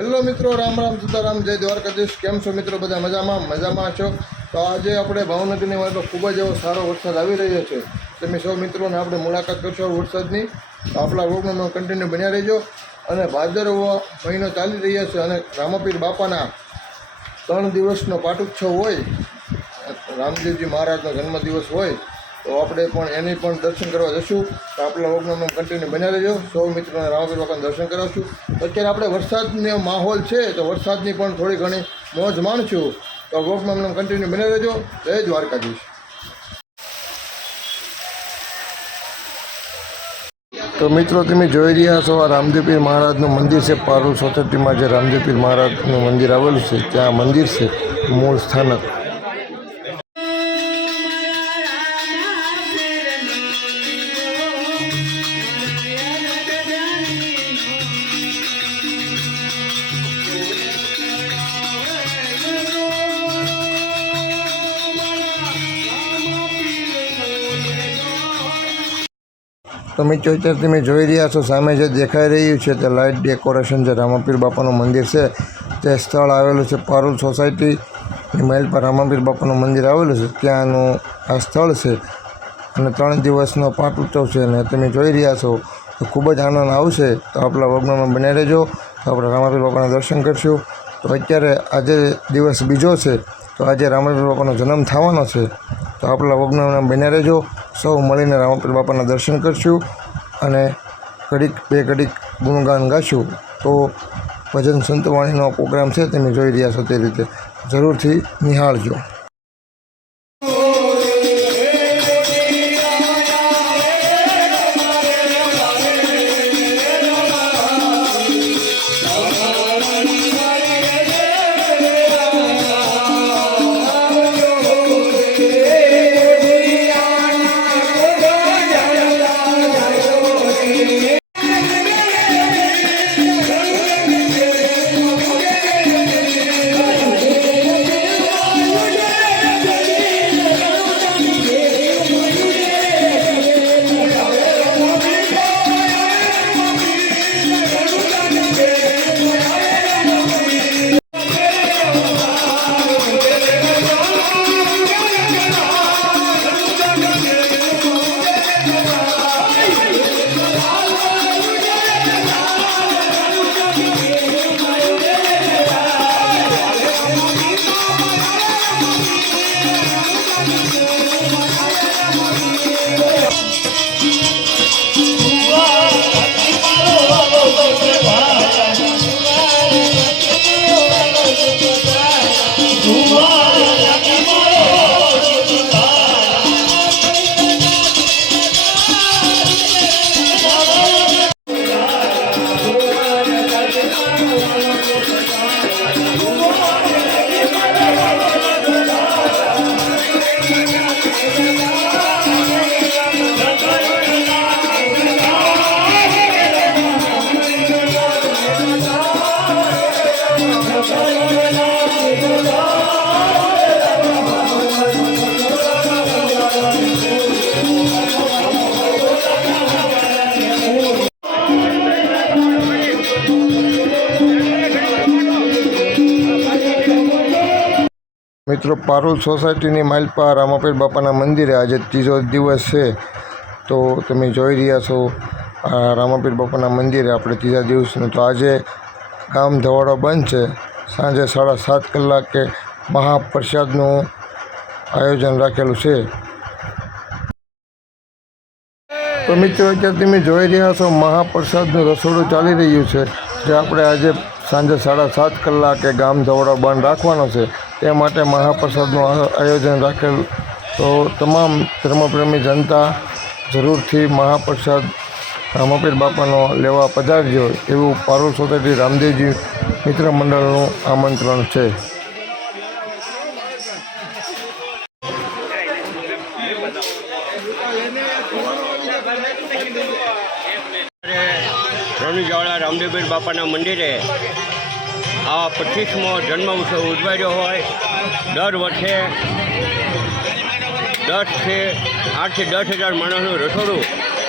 Hello મિત્રો, રામ રામ સીતારામ, જય દ્વારકાધીશ। કેમ છો મિત્રો? બધા મજામાં છો? તો આજે આપણે ભાવનગરની વાતમાં ખૂબ જ એવો સારો વરસાદ આવી રહ્યો છે। તમે સૌ મિત્રોને આપણે મુલાકાત કરશો વરસાદની। તો આપણા વ્લોગમાં કન્ટિન્યુ બન્યા રહેજો। અને ભાદરવો મહિનો ચાલી રહ્યા છે અને રામાપીર બાપાના 3 દિવસનો પાટોત્સવ હોય, રામદેવજી મહારાજનો જન્મદિવસ હોય, તો આપણે પણ એની પણ દર્શન કરવા જશું। તો આપણા વ્લોગમાં કન્ટિન્યુ બન્યા રહેજો। સૌ મિત્રોને રામાપીર બાપાના દર્શન કરાવશું। અત્યારે આપણે વરસાદનો માહોલ છે, તો વરસાદની પણ થોડી ઘણી મોજ માણશું। તો વ્લોગમાં કન્ટિન્યુ બન્યા રહેજો। જય દ્વારકાધીશ। તો મિત્રો, તમે જોઈ રહ્યા છો આ રામદેવપીર મહારાજનું મંદિર છે। પારુલ સોસાયટીમાં જે રામદેવપીર મહારાજનું મંદિર આવેલું છે, ત્યાં મંદિર છે, મૂળ સ્થાનક। તો મિત્રો, અત્યારે તમે જોઈ રહ્યા છો સામે જે દેખાઈ રહ્યું છે તે લાઇટ ડેકોરેશન જે રામાપીર બાપાનું મંદિર છે, તે સ્થળ આવેલું છે પારુલ સોસાયટીની મહેલ પર રામાપીર બાપાનું મંદિર આવેલું છે, ત્યાંનું આ સ્થળ છે। અને 3 દિવસનો પાટોત્સવ છે અને તમે જોઈ રહ્યા છો તો ખૂબ જ આનંદ આવશે। તો આપણા વગનામાં બન્યા રહેજો। તો આપણે રામાપીર બાપાના દર્શન કરશું। તો અત્યારે આજે દિવસ બીજો છે, તો આજે રામાપીર બાપાનો જન્મ થવાનો છે। તો આપણા વગનામાં બન્યા રહેજો। સૌ મળીને રામાપીર બાપાના દર્શન કરશું અને ઘડીક બે ઘડીક ગુણગાન ગાશું। તો ભજન સંતવાણીનો પ્રોગ્રામ છે, તમે જોઈ રહ્યા છો તે રીતે જરૂરથી નિહાળજો। મિત્રો, પારુલ સોસાયટીની માઇલ પર રામાપીર બાપાના મંદિરે આજે ત્રીજો દિવસ છે। તો તમે જોઈ રહ્યા છો આ રામાપીર બાપાના મંદિરે આપણે ત્રીજા દિવસનું। તો આજે ગામ ધવાડો બંધ છે। સાંજે 7:30 કલાકે મહાપ્રસાદનું આયોજન રાખેલું છે। તો મિત્રો, અત્યારે તમે જોઈ રહ્યા છો મહાપ્રસાદનું રસોડું ચાલી રહ્યું છે, જે આપણે આજે સાંજે 7:30 કલાકે ગામ ધવાડો બંધ રાખવાનો છે, તે માટે મહાપ્રસાદનું આયોજન રાખેલ। તો તમામ ધર્મપ્રેમી જનતા જરૂરથી મહાપ્રસાદ રામાપીર બાપાનો લેવા પધારજો, એવું પારુલ સોસાયટી રામદેવજી મિત્ર મંડળનું આમંત્રણ છે। રણુજાવાળા રામદેવપીર બાપાના મંદિરે આ 25મો જન્મ ઉત્સવ ઉજવાયો હોય। દર વર્ષે 8 થી 10 હજાર માણસનું રસોડું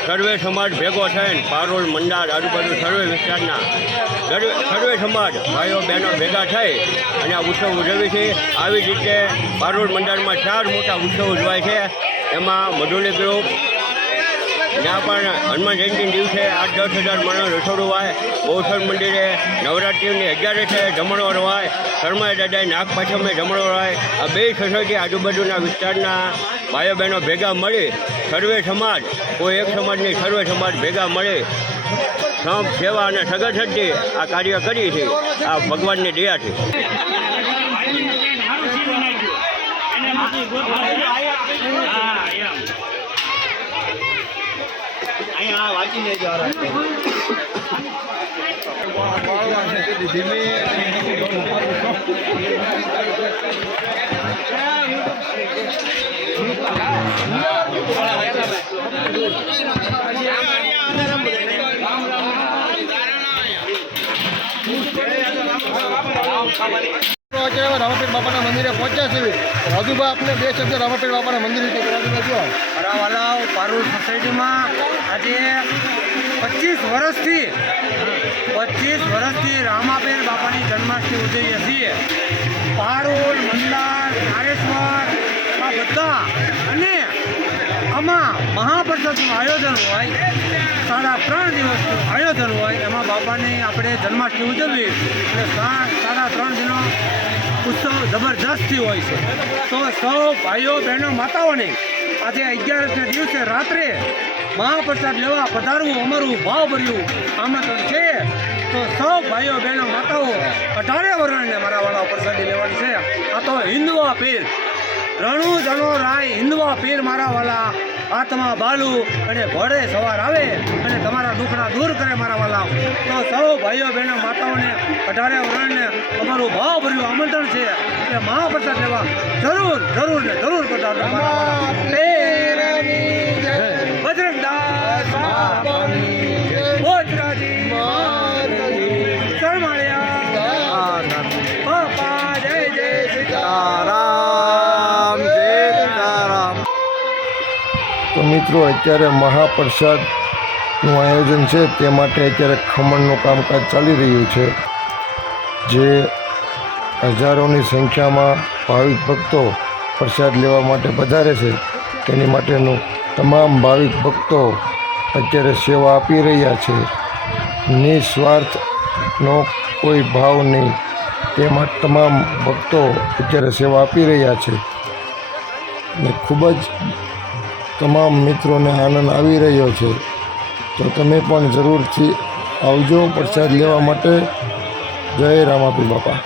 સર્વે સમાજ ભેગો થઈને પારોલ મંડાર આજુબાજુ સર્વે વિસ્તારના સર્વે સમાજ ભાઈઓ બહેનો ભેગા થઈ અને આ ઉત્સવ ઉજવે છે. આવી જ રીતે પારોલ મંડારમાં 4 મોટા ઉત્સવ ઉજવાય છે. એમાં મધુલી ગ્રુપ ત્યાં પણ હનુમાન જયંતિ દિવસે 8-10 હજાર માણસ રસોડું હોય. બહુસર મંદિરે નવરાત્રિની 11 જમણવાર હોય. શર્મા દાદાએ નાગપાંચમે જમણવાર હોય. આ 2 સોસાયટી આજુબાજુના વિસ્તારના ભાઈઓ બહેનો ભેગા મળી સર્વે સમાજ, કોઈ એક સમાજની સર્વે સમાજ ભેગા મળી સંપ સેવા અને સગસરથી આ કાર્ય કરી છે. આ ભગવાનની દયાથી. અત્યારે રામાપીર બાપાના મંદિરે પહોંચ્યા છે. રાજુભાઈ આપને 2 શબ્દ રામાપીર બાપાના મંદિર વિશે રાજુભાઈ કહો. મારા પારુલ સોસાયટીમાં આજે 25 વર્ષથી રામાપીર બાપાની જન્માષ્ટમી ઉજવીએ છીએ. પારુલ, મંદાર, નારેશ્વર આ બધા અને આમાં મહાપ્રસાદનું આયોજન હોય. 3.5 દિવસનું આયોજન હોય. એમાં બાપાની આપણે જન્માષ્ટમી ઉજવવી એટલે 3.5 દિનો ઉત્સવ જબરજસ્તથી હોય છે. તો સૌ ભાઈઓ બહેનો માતાઓને આજે 11 દિવસે રાત્રે મહાપ્રસાદ લેવા પધારવું અમારું ભાવભર્યું આમંત્રણ છે. તો સૌ ભાઈઓ બહેનો માતાઓ 18 વર્ણને મારા વાળા પ્રસાદી લેવાની છે. આ તો હિન્દવા પીર રણુ જણો રાય હિન્દવા પીર મારા વાલા હાથમાં બાલુ અને ઘોડે સવાર આવે અને તમારા દુઃખના દૂર કરે મારા વાલા. તો સૌ ભાઈઓ બહેનો માતાઓને 18 વર્ણને અમારું ભાવભર્યું આમંત્રણ છે કે મહાપ્રસાદ લેવા જરૂર પધારજો મારા વાલા. બજરંગદાસ બોજરાજી શરમાળિયા બાપા જય સીતારામ. તો મિત્રો અત્યારે મહાપ્રસાદનું આયોજન છે તે માટે અત્યારે ખમણનું કામકાજ ચાલી રહ્યું છે. જે હજારોની સંખ્યામાં ભાવિક ભક્તો પ્રસાદ લેવા માટે પધારે છે તેની માટેનું તમામ ભાવિક ભક્તો અત્યારે સેવા આપી રહ્યા છે. નિસ્વાર્થનો કોઈ ભાવ નહીં તેમાં તમામ ભક્તો અત્યારે સેવા આપી રહ્યા છે. ને ખૂબ જ તમામ મિત્રોને આનંદ આવી રહ્યો છે. તો તમે પણ જરૂરથી આવજો પ્રસાદ લેવા માટે. જય રામાપીર બાપા.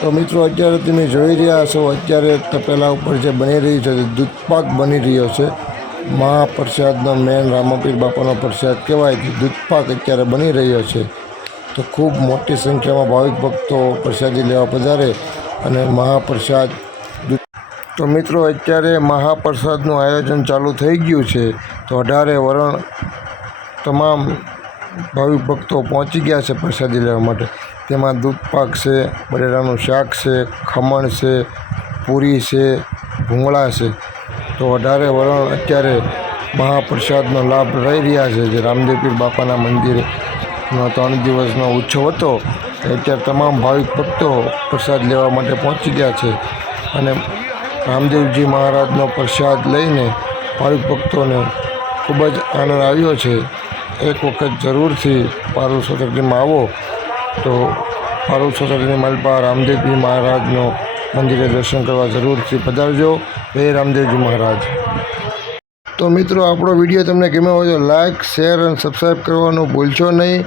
તો મિત્રો અત્યારે તમે જોઈ રહ્યા છો અત્યારે તપેલા ઉપર જે બની રહ્યું છે તે દૂધપાક બની રહ્યો છે. મહાપ્રસાદનો મેન રામાપીર બાપાનો પ્રસાદ કહેવાય કે દૂધપાક અત્યારે બની રહ્યો છે. તો ખૂબ મોટી સંખ્યામાં ભાવિક ભક્તો પ્રસાદી લેવા પધારે અને મહાપ્રસાદ. તો મિત્રો અત્યારે મહાપ્રસાદનું આયોજન ચાલુ થઈ ગયું છે. તો 18 વરણ તમામ ભાવિક ભક્તો પહોંચી ગયા છે પ્રસાદી લેવા માટે. તેમાં દૂધપાક છે, બટેટાનું શાક છે, ખમણ છે, પૂરી છે, ભૂંગળા છે. તો 18 વરણ અત્યારે મહાપ્રસાદનો લાભ લઈ રહ્યા છે. જે રામદેવપીર બાપાના મંદિરનો 3 દિવસનો ઉત્સવ હતો અત્યારે તમામ ભાવિક ભક્તો પ્રસાદ લેવા માટે પહોંચી ગયા છે અને રામદેવજી મહારાજનો પ્રસાદ લઈને ભાવિક ભક્તોને ખૂબ જ આનંદ આવ્યો છે. એક વખત જરૂરથી પારુલ સોસાયટીમાં આવો તો પારુલ સોસાયટીની માલપા રામદેવજી મહારાજનો મંદિરે દર્શન કરવા જરૂરથી પધારજો. જય રામદેવજી મહારાજ. તો મિત્રો આપણો વિડીયો તમને ગમ્યો હોય તો લાઇક, શેર અને સબસ્ક્રાઈબ કરવાનું ભૂલશો નહીં.